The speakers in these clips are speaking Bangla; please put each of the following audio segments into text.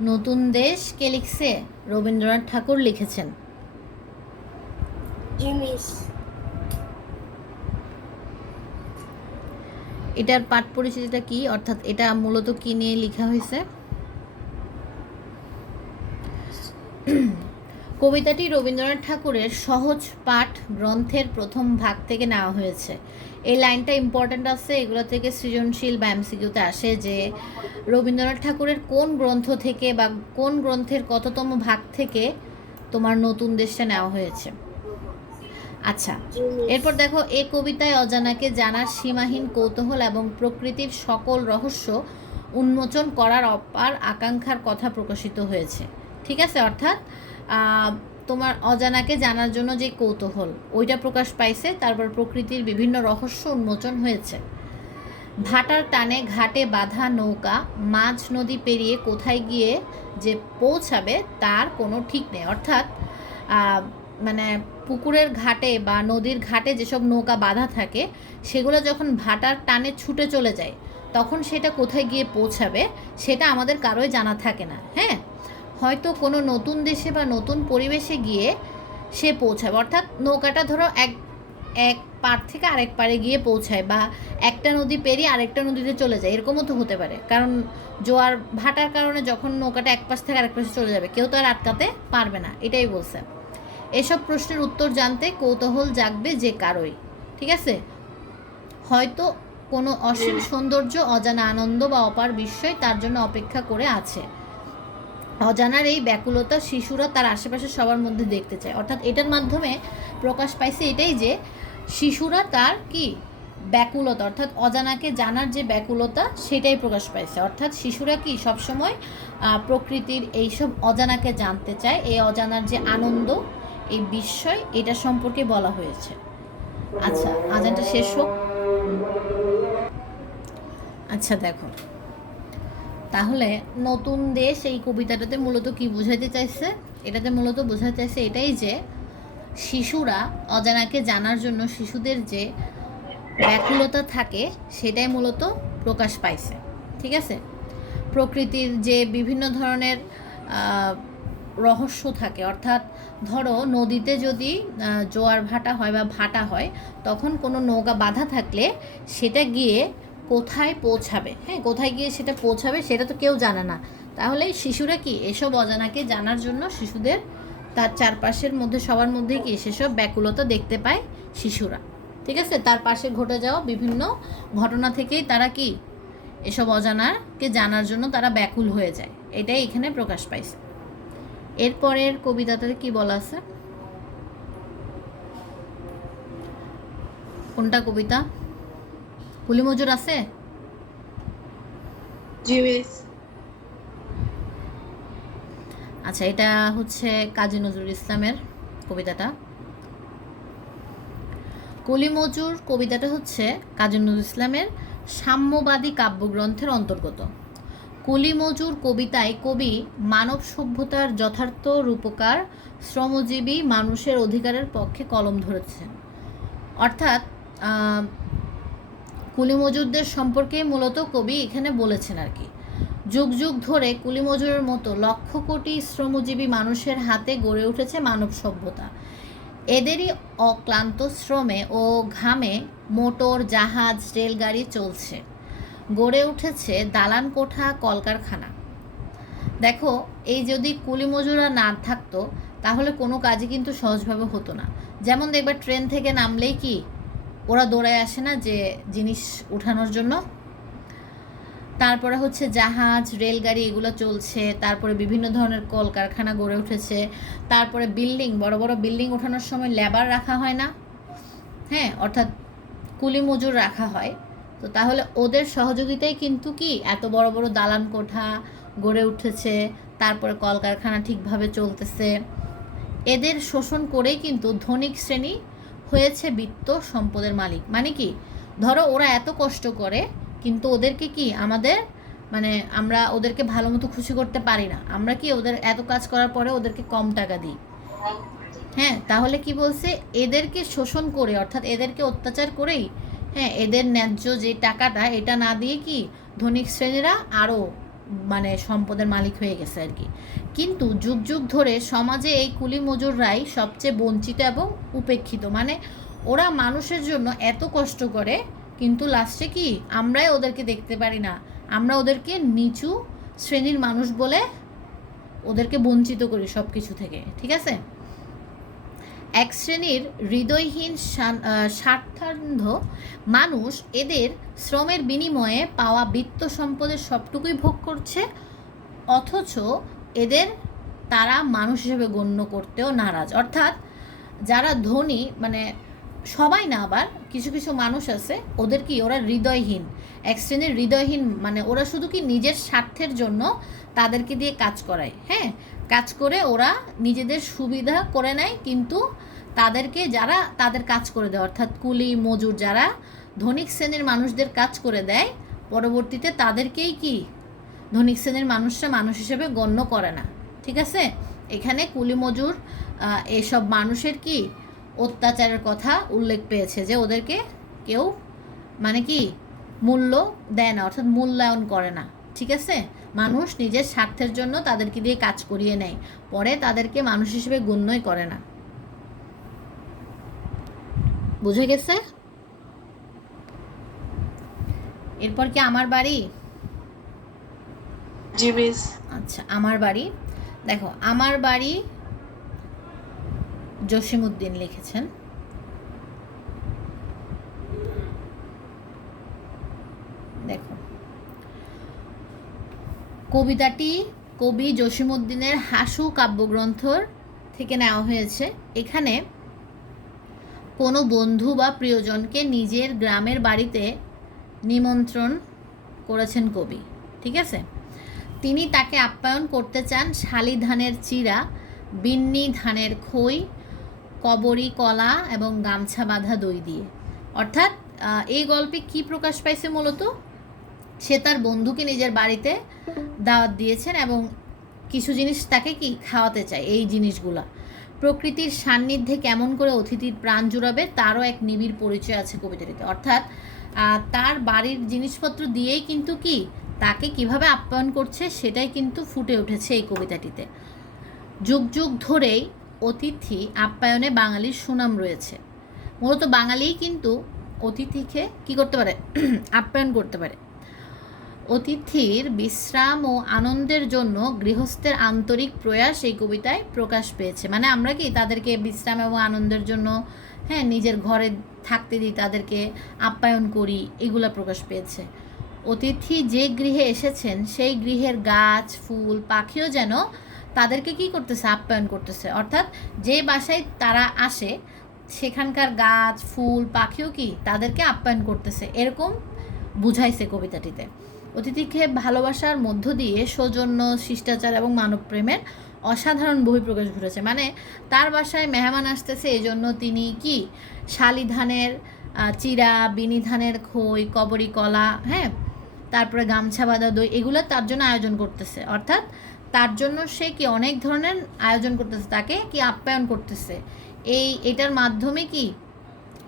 নতুন দেশ কে লিখছে রবীন্দ্রনাথ ঠাকুর লিখেছেন। এটার পাঠ পরিচিতিটা কি? অর্থাৎ এটা মূলত কি নিয়ে লেখা হয়েছে? কবিতাটি রবীন্দ্রনাথ ঠাকুরের সহজ পাঠ গ্রন্থের প্রথম ভাগ থেকে নেওয়া হয়েছে। এই লাইনটা ইম্পর্ট্যান্ট আছে, এগুলো থেকে সৃজনশীল বা এমসিকিউতে আসে যে রবীন্দ্রনাথ ঠাকুরের কোন গ্রন্থ থেকে বা কোন গ্রন্থের কততম ভাগ থেকে তোমার নতুন দেশটা নেওয়া হয়েছে। আচ্ছা এরপর দেখো, এ কবিতায় অজানাকে জানার সীমাহীন কৌতূহল এবং প্রকৃতির সকল রহস্য উন্মোচন করার অপার আকাঙ্ক্ষার কথা প্রকাশিত হয়েছে। ঠিক আছে, অর্থাৎ তোমার অজানাকে জানার জন্য যে কৌতূহল, ওইটা প্রকাশ পাইছে, তারপর প্রকৃতির বিভিন্ন রহস্য উন্মোচন হয়েছে। ভাটার টানে ঘাটে বাঁধা নৌকা, মাঝ নদী পেরিয়ে কোথায় গিয়ে যে পৌঁছাবে তার কোনো ঠিক নেই। অর্থাৎ মানে পুকুরের ঘাটে বা নদীর ঘাটে যেসব নৌকা বাঁধা থাকে, সেগুলো যখন ভাটার টানে ছুটে চলে যায়, তখন সেটা কোথায় গিয়ে পৌঁছাবে, সেটা আমাদের কারোই জানা থাকে না। হ্যাঁ? হয়তো কোনো নতুন দেশে বা নতুন পরিবেশে গিয়ে সে পৌঁছাবে। অর্থাৎ নৌকাটা ধরো এক এক পার থেকে আরেক পারে গিয়ে পৌঁছায় বা একটা নদী পেরিয়ে আরেকটা নদীতে চলে যায়। এরকমও তো হতে পারে। কারণ জোয়ার ভাটার কারণে যখন নৌকাটা এক পাশ থেকে আরেক পাশে চলে যাবে, কেউ তো আর আটকাতে পারবে না। এটাই বলছে। এসব প্রশ্নের উত্তর জানতে কৌতূহল জাগবে যে কারোই। ঠিক আছে? হয়তো কোনো অসীম সৌন্দর্য, অজানা আনন্দ বা অপার বিস্ময় তার জন্য অপেক্ষা করে আছে। অজানার এই ব্যাকুলতা শিশুরা তার আশেপাশে সবার মধ্যে দেখতে চায়। অর্থাৎ এটার মাধ্যমে প্রকাশ পাইছে এটাই যে, শিশুরা তার কি? ব্যাকুলতা, অর্থাৎ অজানাকে জানার যে ব্যাকুলতা সেটাই প্রকাশ পাইছে। অর্থাৎ শিশুরা কি সবসময় প্রকৃতির এইসব অজানাকে জানতে চায়, এই অজানার যে আনন্দ, এই বিস্ময়, এটা সম্পর্কে বলা হয়েছে। আচ্ছা আজানটা শেষ হোক। আচ্ছা দেখো। তাহলে নতুন দেশ এই কবিতাটাতে মূলত কি বোঝাতে চাইছে? এটাতে মূলত বোঝাতে চাইছে এটাই যে, শিশুরা অজানাকে জানার জন্য শিশুদের যে ব্যাকুলতা থাকে, সেটাই মূলত প্রকাশ পাইছে। ঠিক আছে? প্রকৃতির যে বিভিন্ন ধরনের রহস্য থাকে, অর্থাৎ ধরো নদীতে যদি জোয়ার ভাটা হয় বা ভাটা হয়, তখন কোনো নৌকা বাঁধা থাকলে সেটা গিয়ে কোথায় পৌঁছাবে? হ্যাঁ কোথায় গিয়ে সেটা পৌঁছাবে সেটা তো কেউ জানে না। তাহলে শিশুরা কি? এসব অজানাকে জানার জন্য শিশুদের তার চারপাশের মধ্যে, সবার মধ্যে কি সেসব ব্যাকুলতা দেখতে পায় শিশুরা? ঠিক আছে? তার পাশে ঘটে যাওয়া বিভিন্ন ঘটনা থেকেই তারা কি? এসব অজানাকে জানার জন্য তারা ব্যাকুল হয়ে যায়। এটাই এখানে প্রকাশ পাইছে। এরপরের কবিতাটাতে কি বলা আছে? কোনটা কবিতা? কুলি মজুর আছে? আচ্ছা এটা হচ্ছে কাজী নজরুল ইসলামের কবিতাটা। কলি মজুর কবিতাটা হচ্ছে কাজী নজরুল ইসলামের সাম্যবাদী কাব্যগ্রন্থের অন্তর্গত। কলি মজুর কবিতায় কবি মানব সভ্যতার যথার্থ রূপকার শ্রমজীবী মানুষের অধিকারের পক্ষে কলম ধরেছেন। অর্থাৎ কুলি মজুরদের সম্পর্কে মূলত কবি এখানে বলেছেন আর কি। যুগ যুগ ধরে কুলি মজুরের মতো লক্ষ কোটি শ্রমজীবী মানুষের হাতে গড়ে উঠেছে মানব সভ্যতা। এদেরই অক্লান্ত শ্রমে ও ঘামে মোটর, জাহাজ, রেলগাড়ি চলছে। গড়ে উঠেছে দালান কোঠা কলকারখানা। দেখো, এই যদি কুলি মজুরা না থাকতো, তাহলে কোনো কাজই কিন্তু সহজভাবে হতো না। যেমন দেখবে ট্রেন থেকে নামলেই কি ওরা দৌড়ায় আসে না যে জিনিস উঠানোর জন্য। তারপরে হচ্ছে জাহাজ, রেলগাড়ি এগুলো চলছে, তারপরে বিভিন্ন ধরনের কলকারখানা গড়ে উঠেছে, তারপরে বিল্ডিং, বড় বড় বিল্ডিং ওঠানোর সময় লেবার রাখা হয় না। হ্যাঁ অর্থাৎ কুলি মজুর রাখা হয়। তো তাহলে ওদের সহযোগিতায় কিন্তু কি এত বড় বড় দালান কোঠা গড়ে উঠেছে, তারপরে কলকারখানা ঠিকভাবে চলতেছে। এদের শোষণ করেই কিন্তু ধনিক শ্রেণি হয়েছে বিত্ত সম্পদের মালিক। মানে কি? ধরো ওরা এত কষ্ট করে, কিন্তু ওদেরকে কি আমাদের মানে আমরা ওদেরকে ভালো মতো খুশি করতে পারি না। আমরা কি ওদের, এত কাজ করার পরে ওদেরকে কম টাকা দিই? হ্যাঁ তাহলে কি বলছে? এদেরকে শোষণ করে, অর্থাৎ এদেরকে অত্যাচার করেই হ্যাঁ এদের ন্যায্য যে টাকাটা, এটা না দিয়ে কি ধনিক শ্রেণীরা আরও মানে সম্পদের মালিক হয়ে গেছে আর কি। কিন্তু যুগ যুগ ধরে সমাজে এই কুলি মজুররাই সবচেয়ে বঞ্চিত এবং উপেক্ষিত। মানে ওরা মানুষের জন্য এত কষ্ট করে, কিন্তু লাস্টে কি আমরাই ওদেরকে দেখতে পারি না। আমরা ওদেরকে নিচু শ্রেণির মানুষ বলে ওদেরকে বঞ্চিত করি সব কিছু থেকে। ঠিক আছে? এক শ্রেণির হৃদয়হীন স্বার্থান্ধ মানুষ এদের শ্রমের বিনিময়ে পাওয়া বিত্ত সম্পদের সবটুকুই ভোগ করছে, অথচ এদের তারা মানুষ হিসেবে গণ্য করতেও নারাজ। অর্থাৎ যারা ধনী মানে সবাই না আবার, কিছু কিছু মানুষ আছে, ওদের কি ওরা হৃদয়হীন? এক শ্রেণির হৃদয়হীন মানে ওরা শুধু কি নিজের স্বার্থের জন্য তাদেরকে দিয়ে কাজ করায়? হ্যাঁ কাজ করে ওরা নিজেদের সুবিধা করে নেয়, কিন্তু তাদেরকে যারা তাদের কাজ করে দেয়, অর্থাৎ কুলি, মজুর যারা ধনিক শ্রেণির মানুষদের কাজ করে দেয়, পরবর্তীতে তাদেরকেই কি ধনিক শ্রেণির মানুষরা মানুষ হিসেবে গণ্য করে না। ঠিক আছে? এখানে কুলি, মজুর এসব মানুষের কি অত্যাচারের কথা উল্লেখ পেয়েছে যে ওদেরকে কেউ মানে কি মূল্য দেয় না, অর্থাৎ মূল্যায়ন করে না। ঠিক আছে? মানুষ নিজের স্বার্থের জন্য তাদেরকে দিয়ে কাজ করিয়ে নেয়। পরে তাদেরকে মানুষ হিসেবে গণ্যই করে না। বুঝে গেছে? এরপর কি আমার বাড়ি? আচ্ছা আমার বাড়ি। দেখো আমার বাড়ি জসিমউদ্দিন লিখেছেন দেখো কবিতাটি কবি জসিমউদ্দিনের হাসু কাব্যগ্রন্থর থেকে নেওয়া হয়েছে। এখানে কোনো বন্ধু বা প্রিয়জনকে নিজের গ্রামের বাড়িতে নিমন্ত্রণ করেছেন কবি, ঠিক আছে? তিনি তাকে আপ্যায়ন করতে চান শালি ধানের চিরা, বিন্নি ধানের খই, কবরি কলা এবং গামছা বাঁধা দই দিয়ে। অর্থাৎ এই গল্পে কি প্রকাশ পাইছে মূলত? সে তার বন্ধুকে নিজের বাড়িতে দাওয়াত দিয়েছেন এবং কিছু জিনিস তাকে কি খাওয়াতে চায় এই জিনিসগুলা। প্রকৃতির সান্নিধ্যে কেমন করে অতিথির প্রাণ জুড়াবে তারও এক নিবিড় পরিচয় আছে কবিতাটিতে। অর্থাৎ তার বাড়ির জিনিসপত্র দিয়েই কিন্তু কি তাকে কীভাবে আপ্যায়ন করছে সেটাই কিন্তু ফুটে উঠেছে এই কবিতাটিতে। যুগ যুগ ধরেই অতিথি আপ্যায়নে বাঙালির সুনাম রয়েছে। মূলত বাঙালিই কিন্তু অতিথিকে কি করতে পারে? আপ্যায়ন করতে পারে। অতিথির বিশ্রাম ও আনন্দের জন্য গৃহস্থের আন্তরিক প্রয়াস এই কবিতায় প্রকাশ পেয়েছে। মানে আমরা কি তাদেরকে বিশ্রাম এবং আনন্দের জন্য হ্যাঁ নিজের ঘরে থাকতে দিই, তাদেরকে আপ্যায়ন করি, এগুলা প্রকাশ পেয়েছে। অতিথি যে গৃহে এসেছেন, সেই গৃহের গাছ, ফুল, পাখিও যেন তাদেরকে কি করতেছে? আপ্যায়ন করতেছে। অর্থাৎ যে বাসায় তারা আসে, সেখানকার গাছ, ফুল, পাখিও কি তাদেরকে আপ্যায়ন করতেছে। এরকম বুঝাইছে কবিতাটিতে। অতিথিকে ভালোবাসার মধ্য দিয়ে সৌজন্য শিষ্টাচার এবং মানবপ্রেমের অসাধারণ বহিঃপ্রকাশ ঘটেছে। মানে তার বাসায় মেহমান আসতেছে এই জন্য তিনি কি? শালি ধানের আহ, চিরা বিনি ধানের খই কবরি কলা হ্যাঁ? তারপরে গামছা বাঁধা দই এগুলো তার জন্য আয়োজন করতেছে। অর্থাৎ তার জন্য সে কি অনেক ধরনের আয়োজন করতেছে তাকে কি আপ্যায়ন করতেছে? এই এটার মাধ্যমে কি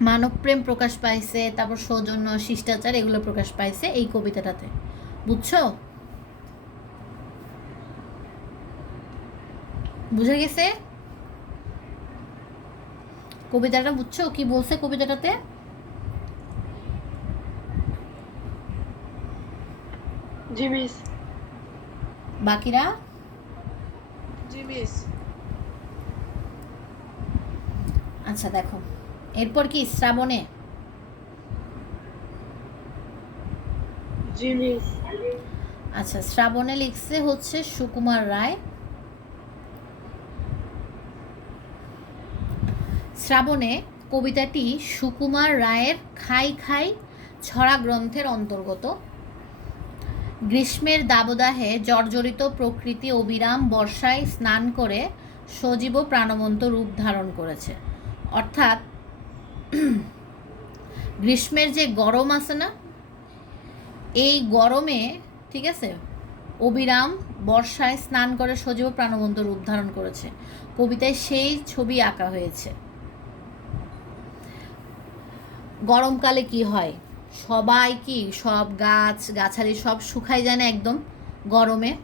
মানবপ্রেম প্রকাশ পাইছে তারপর সৌজন্য শিষ্টাচার এগুলো প্রকাশ পাইছে এই কবিতাটাতে। বুঝছ? বুঝে গেছে? কবিতাটা বুঝছ? কি বলছে কবিতাটাতে? জি মিস বাকিরা? জি মিস আচ্ছা দেখো। এরপর কি? শ্রাবণে জি মিস আচ্ছা শ্রাবণে লিখছে হচ্ছে সুকুমার রায়। শ্রাবণে কবিতাটি সুকুমার রায়ের খাই খাই ছড়া গ্রন্থের অন্তর্গত। গ্রীষ্মের দাবদাহে জর্জরিত প্রকৃতি অবিরাম বর্ষায় স্নান করে সজীব প্রাণবন্ত রূপ ধারণ করেছে। অর্থাৎ গ্রীষ্মের যে গরম আছে না এই গরমে, ঠিক আছে, অবিরাম বর্ষায় স্নান করে সজীব প্রাণবন্ত রূপ ধারণ করেছে। কবিতায় সেই ছবি আঁকা হয়েছে। গরমকালে কি হয়? সবাই কি সব গাছ, গাছালি সব শুকায় যায় না একদম গরমে?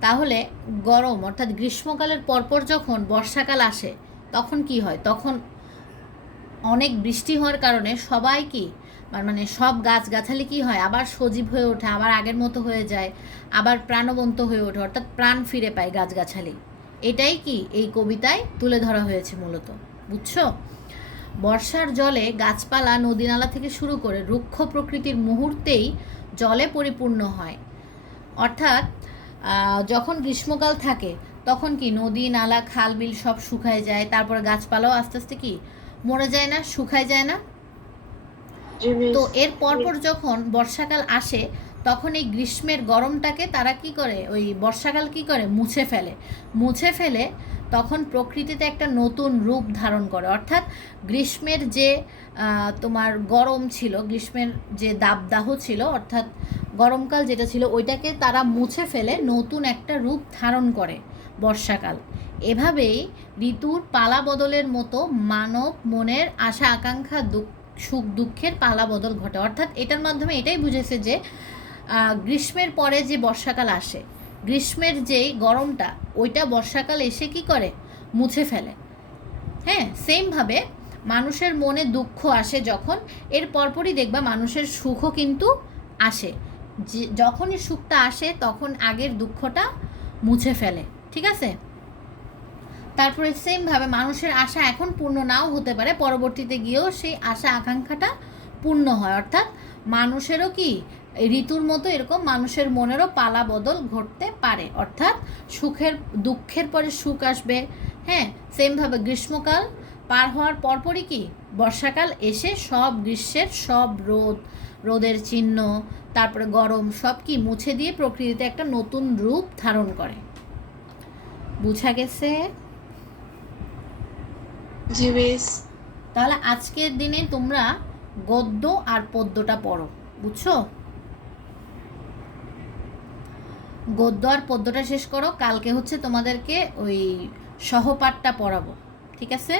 তাহলে গরম, অর্থাৎ গ্রীষ্মকালের পরপর যখন বর্ষাকাল আসে, তখন কি হয়? তখন অনেক বৃষ্টি হওয়ার কারণে সবাই কি মানে সব গাছগাছালি কি হয়? আবার সজীব হয়ে ওঠে, আবার আগের মতো হয়ে যায়, আবার প্রাণবন্ত হয়ে ওঠে, অর্থাৎ প্রাণ ফিরে পায় গাছগাছালি। এটাই কি? এই কবিতায় তুলে ধরা হয়েছে মূলত, বুঝছ? বর্ষার জলে গাছপালা নদীনালা থেকে শুরু করে রুক্ষ প্রকৃতির মুহূর্তেই জলে পরিপূর্ণ হয়। অর্থাৎ যখন গ্রীষ্মকাল থাকে, তখন কি নদী, নালা, খাল, বিল সব শুকায় যায়, তারপরে গাছপালাও আস্তে আস্তে কি? মরে যায় না, শুকায় যায় না? তো এর পরপর যখন বর্ষাকাল আসে তখন এই গ্রীষ্মের গরমটাকে তারা কি করে? ওই বর্ষাকাল কি করে? মুছে ফেলে। মুছে ফেলে তখন প্রকৃতিতে একটা নতুন রূপ ধারণ করে। অর্থাৎ গ্রীষ্মের যে তোমার গরম ছিল গ্রীষ্মের যে দাবদাহ ছিল অর্থাৎ গরমকাল যেটা ছিল ওইটাকে তারা মুছে ফেলে নতুন একটা রূপ ধারণ করে বর্ষাকাল। এভাবেই ঋতুর পালা বদলের মতো মানব মনের আশা আকাঙ্ক্ষা দুঃখ সুখ দুঃখের পালা বদল ঘটে। অর্থাৎ এটার মাধ্যমে এটাই বুঝেছে যে গ্রীষ্মের পরে যে বর্ষাকাল আসে, গ্রীষ্মের যেই গরমটা, ওইটা বর্ষাকাল এসে কি করে? মুছে ফেলে। হ্যাঁ সেমভাবে মানুষের মনে দুঃখ আসে যখন, এর পরপরই দেখবা মানুষের সুখও কিন্তু আসে। যখনই সুখটা আসে, তখন আগের দুঃখটা মুছে ফেলে। ঠিক আছে? তারপরে সেমভাবে মানুষের আশা এখন পূর্ণ নাও হতে পারে, পরবর্তীতে গিয়েও সেই আশা আকাঙ্ক্ষাটা পূর্ণ হয়। অর্থাৎ মানুষেরও কি ঋতুর মতো এরকম মানুষের মনেরও পালা বদল ঘটতে পারে। অর্থাৎ সুখের, দুঃখের পরে সুখ আসবে। হ্যাঁ সেমভাবে গ্রীষ্মকাল পার হওয়ার পরপরই কি বর্ষাকাল এসে সব গ্রীষ্মের সব রোদ, রোদের চিহ্ন, তারপরে গরম সব কি মুছে দিয়ে প্রকৃতিতে একটা নতুন রূপ ধারণ করে। বুঝা গেছে? জি মিস তাহলে আজকের দিনে তোমরা গদ্য আর পদ্যটা পড়ো বুঝছ? গদ্য আর পদ্যটা শেষ করো কালকে হচ্ছে তোমাদেরকে ওই সহপাঠটা পড়াবো ঠিক আছে?